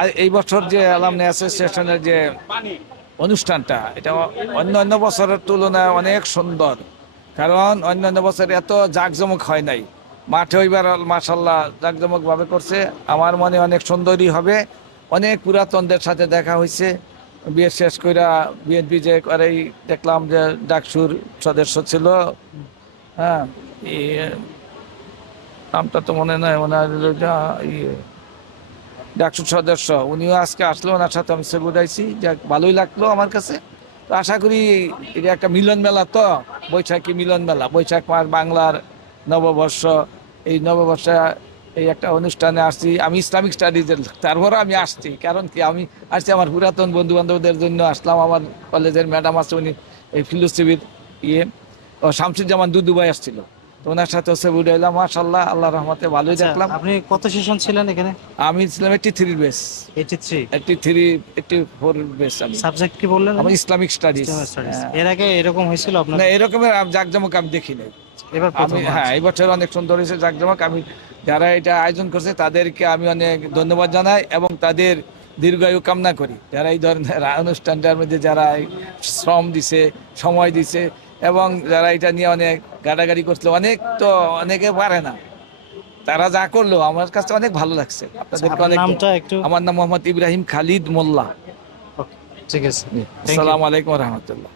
আর এই বছর যে অ্যালামনি অ্যাসোসিয়েশনের যে অনুষ্ঠানটা এটা অন্য অন্য বছরের তুলনায় অনেক সুন্দর। কারণ অন্যান্য বছর এত জাঁকজমক হয় নাই। মাঠে ওইবার মাসাল্লাহ জাঁকজমকভাবে করছে। আমার মনে অনেক সুন্দরই হবে। অনেক পুরাতনদের সাথে দেখা হয়েছে। বিয়ে শেষ কইরা বিএনপি যে করেই দেখলাম যে ডাকসুর সদস্য ছিল। হ্যাঁ নামটা তো মনে নাই মনে হয় ইয়ে। ডাকসুর সদস্য, উনিও আজকে আসলো, ওনার সাথে আমি সেগুদাইছি যাক, ভালোই লাগল আমার কাছে। তো আশা করি এটা একটা মিলন মেলা তো, বৈশাখী মিলন মেলা। বৈশাখ মাস বাংলার নববর্ষ, এই নববর্ষে এই একটা অনুষ্ঠানে আসছি। আমি ইসলামিক স্টাডিজের তারপরে আমি আসছি। কারণ কি, আমি আসছি আমার পুরাতন বন্ধু বান্ধবদের জন্য। আসলাম আমার কলেজের ম্যাডাম আছে, উনি এই ফিলোসফির ইয়ে। ও শামসুজ্জামান দুদু ভাই আসছিল। তো ওনার সাথে হচ্ছে বুঝাইলাম মাশাল্লাহ আল্লাহ রহমতে ভালোই আচ্ছা, দেখলাম। আপনি কত সেশন ছিলেন এখানে? আমি ছিলাম eighty three base eighty three eighty three eighty four base subject কি বললেন আমি ইসলামিক স্টাডিজ এর আগে এরকম হয়েছিল আপনার? না এরকমের জাঁকজমক আমি দেখি নাই এবার আমি হ্যাঁ এই বছর অনেক সুন্দর হয়েছে জাঁকজমক। আমি যারা এটা আয়োজন করছে তাদেরকে আমি অনেক ধন্যবাদ জানাই এবং তাদের দীর্ঘায়ু কামনা করি। যারা এই ধরনের অনুষ্ঠানটার মধ্যে যারা শ্রম দিছে সময় দিছে এবং যারা এটা নিয়ে অনেক গাড়াগাড়ি করছিল অনেক তো অনেকে পারে না। তারা যা করল আমার কাছে অনেক ভালো লাগছে। আপনাদেরকে অনেক আমার নাম মোহাম্মদ ইব্রাহিম খালিদ মোল্লা। ঠিক আছে। আসসালামু আলাইকুম রহমতুল্লাহ।